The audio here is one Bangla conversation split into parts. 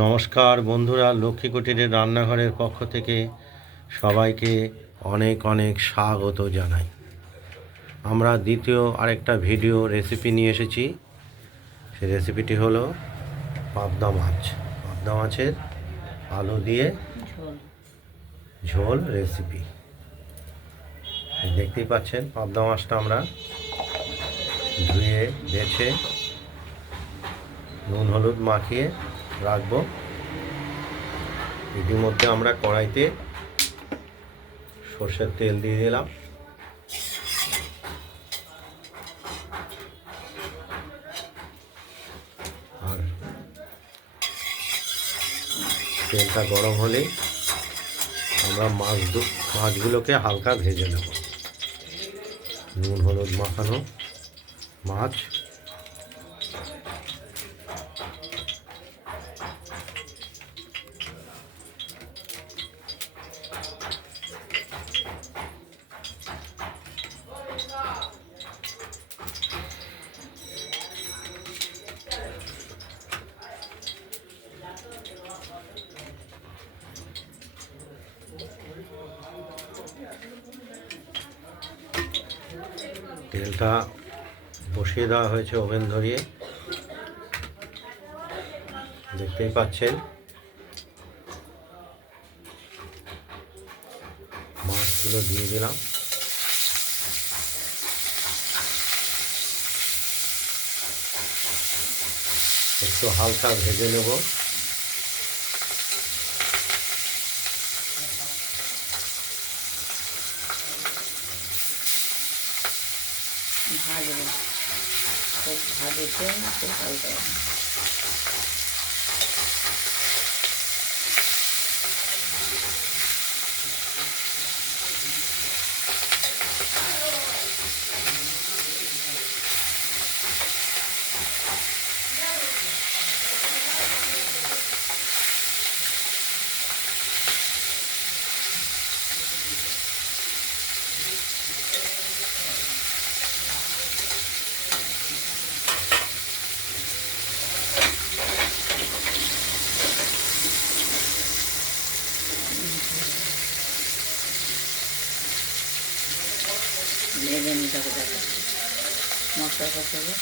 নমস্কার বন্ধুরা, লক্ষ্মী কুটিরের রান্নাঘরের পক্ষ থেকে সবাইকে অনেক অনেক স্বাগত জানাই। আমরা দ্বিতীয় আরেকটা ভিডিও রেসিপি নিয়ে এসেছি। সেই রেসিপিটি হলো পাবদা মাছ। পাবদা মাছের আলু দিয়ে ঝোল রেসিপি। দেখতেই পাচ্ছেন, পাবদা মাছটা আমরা ধুয়ে বেছে নুন হলুদ মাখিয়ে রাখবো। ইতিমধ্যে আমরা কড়াইতে সর্ষের তেল দিয়ে দিলাম। আর তেলটা গরম হলে আমরা মাছগুলোকে হালকা ভেজে নেব। নুন হলুদ মাখানো মাছ, তেলটা বসিয়ে দেওয়া হয়েছে ওভেন ধরিয়ে। দেখতেই পাচ্ছেন, মাছগুলো দিয়ে দিলাম। একটু হালকা ভেজে নেব। ভাজবো, খুব ভাজতে খুব হালকা। ভেজে নিতে হবে, দেখো মশলা কষাবো।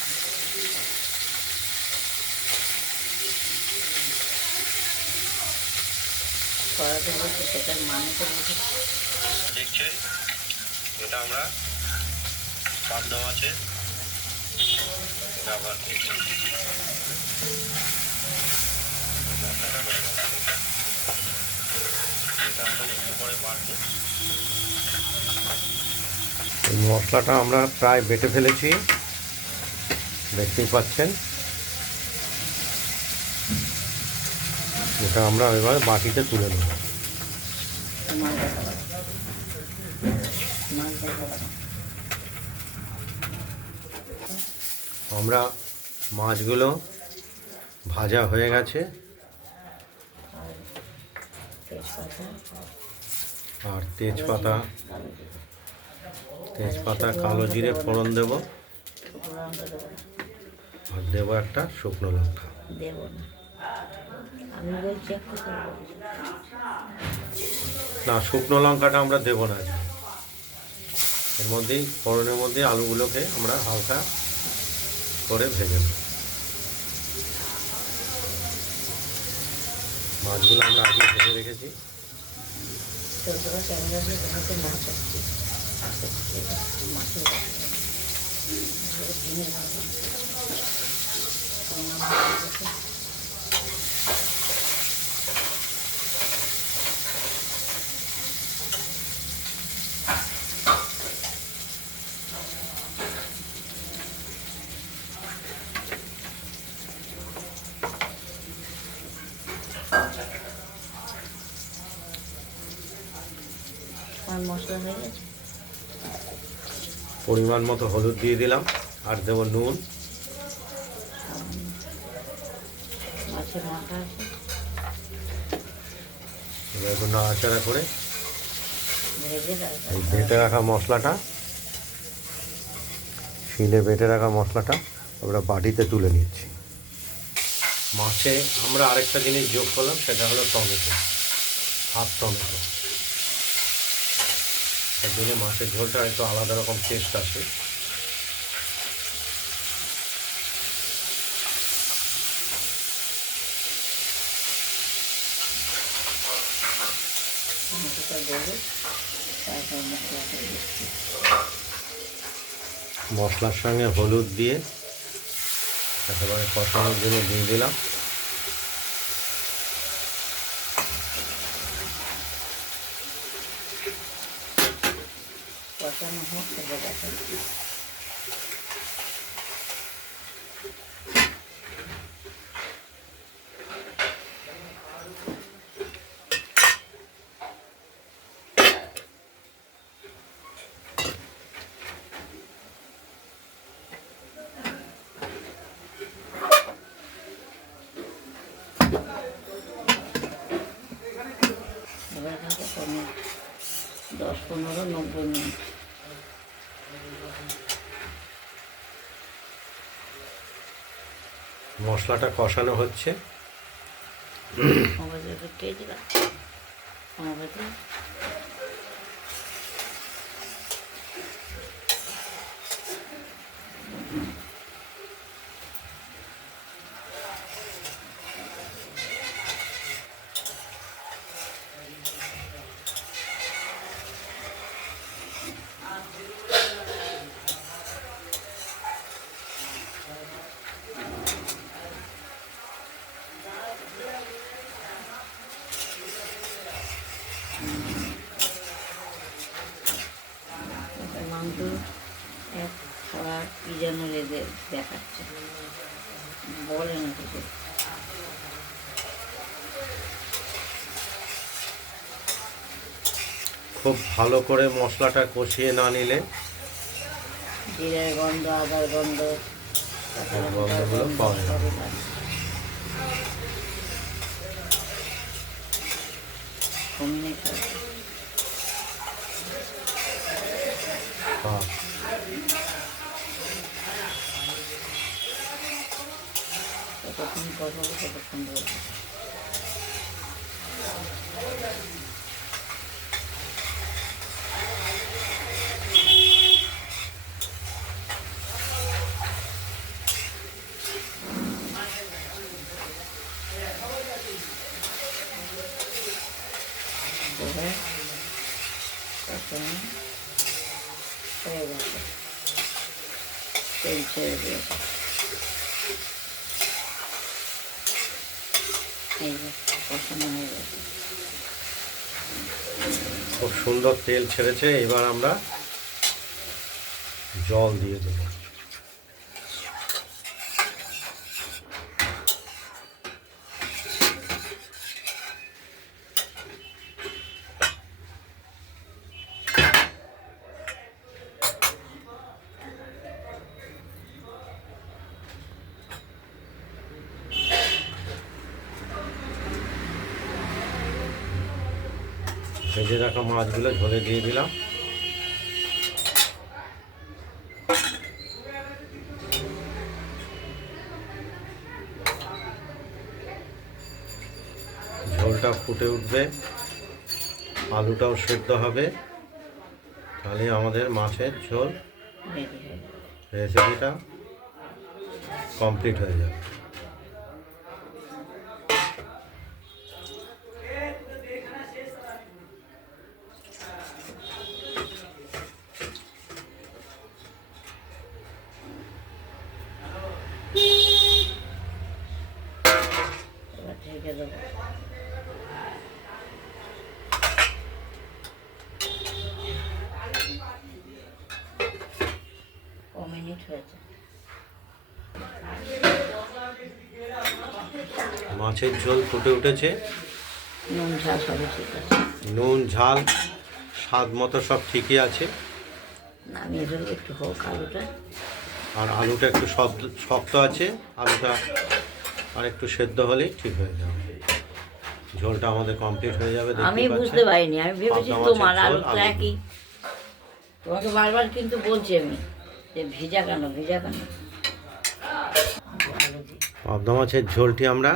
কড়াতে বলছি, সেটার মানেতে বলছি। দেখছেন, এটা আমরা পাবদা মাছের ব্যবহার করছি। মশলাটা আমরা প্রায় বেটে ফেলেছি, দেখতেই পাচ্ছেন। এটা আমরা এবার বাটিতে তুলে নেব। আমরা মাছগুলো ভাজা হয়ে গেছে, আর তেজপাতা কালো জিরে ফোড়ন দেব, আর দেবো একটা শুকনো লঙ্কা। না, শুকনো লঙ্কাটা আমরা দেবো না। এর মধ্যেই ফোড়নের মধ্যে আলুগুলোকে আমরা হালকা করে ভেজে নেব। মাছগুলো আমরা আগে ভেজে রেখেছি। মশলা হয়ে গেছে, পরিমাণ মতো হলুদ দিয়ে দিলাম, আর দেবো নুন। মাছের মাথা আছে, একটু নাড়াচাড়া করে ভেজে এই বেটে রাখা মশলাটা, শিলে বেটে রাখা মশলাটা আমরা বাটিতে তুলে নিচ্ছি। মাছে আমরা আরেকটা জিনিস যোগ করলাম, সেটা হলো টমেটো, হাফ টমেটো। তার জন্য মাছের ঝোলটা একটু আলাদা রকম টেস্ট আসে। টমেটোটা দেবো, তারপর মশলাটা দিচ্ছি। মশলার সঙ্গে হলুদ দিয়ে একেবারে কষানোর জন্য দিয়ে দিলাম। কষানো হোক, তবে দেখাচ্ছি। এবার কিন্তু 10-15-90 মিনিট মশলাটা কষানো হচ্ছে। আমাদের কে দিলাম আমাদের মাংস এক খাওয়া কি যেন রেঁধে দেখাচ্ছে, বলে না কিছু। খুব ভালো করে মশলাটা কষিয়ে না নিলে জিরের গন্ধ, আদার গন্ধ, গন্ধগুলো পাওয়া যাবে। কমিয়ে খাবে। হ্যাঁ, যতক্ষণ কষাবো ততক্ষণ বলবো। কষানো হয়ে গেছে, তেল ছেড়ে দিয়েছে। এই যে কষানো হয়ে গেছে। খুব সুন্দর তেল ছেড়েছে। এবার আমরা জল দিয়ে দেবো। ভেজে রাখা মাছগুলো ঝোলে দিয়ে দিলাম। ঝোলটা ফুটে উঠবে, আলুটাও সেদ্ধ হবে, তাহলে আমাদের মাছের ঝোল রেসিপিটা কমপ্লিট হয়ে যাবে। এবার ঢেকে দেবো। মিনিট হয়েছে। মাছের ঝোল ফুটে উঠেছে। নুন ঝাল সবই ঠিক আছে। নুন ঝাল স্বাদ মতো সব ঠিকই আছে। নামিয়ে দেবো, একটু হোক আলুটা। আর আলুটা একটু শক্ত আছে, আলুটা আর একটু সেদ্ধ হলেই ঠিক হয়ে যাবে। ঝোলটা আমাদের কমপ্লিট হয়ে যাবে। আমি বুঝতে পারিনি, আমি ভেবেছি তোমার আলু তো একই। তোমাকে বারবার কিন্তু বলছি আমি যে ভিজা কেন ভিজা কেন। আলু দিই। পাবদা মাছের ঝোলটি আমরা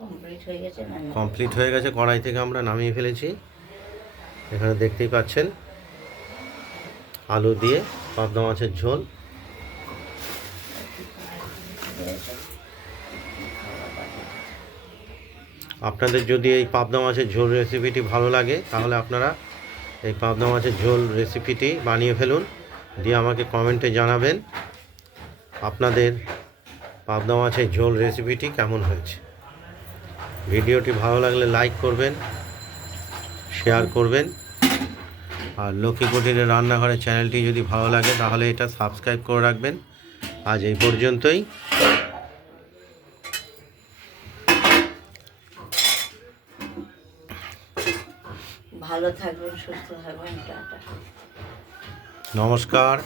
কমপ্লিট হয়ে গেছে না? কমপ্লিট হয়ে গেছে, কড়াই থেকে আমরা নামিয়ে ফেলেছি। এখানে দেখতেই পাচ্ছেন আলু দিয়ে পাবদা মাছের ঝোল। আপনাদের যদি এই পাবদা মাছের ঝোল রেসিপিটি ভালো লাগে তাহলে আপনারা এই পাবদা মাছের ঝোল রেসিপিটি বানিয়ে ফেলুন, দিয়ে আমাকে কমেন্টে জানাবেন আপনাদের পাবদা মাছের ঝোল রেসিপিটি কেমন হয়েছে। ভিডিওটি ভালো লাগলে লাইক করবেন, শেয়ার করবেন, আর লক্ষ্মী কুটিরের রান্নাঘরের চ্যানেলটি যদি ভালো লাগে তাহলে এটা সাবস্ক্রাইব করে রাখবেন। আজ এই পর্যন্তই। ভালো থাকবেন, সুস্থ থাকবেন, টাটা। নমস্কার।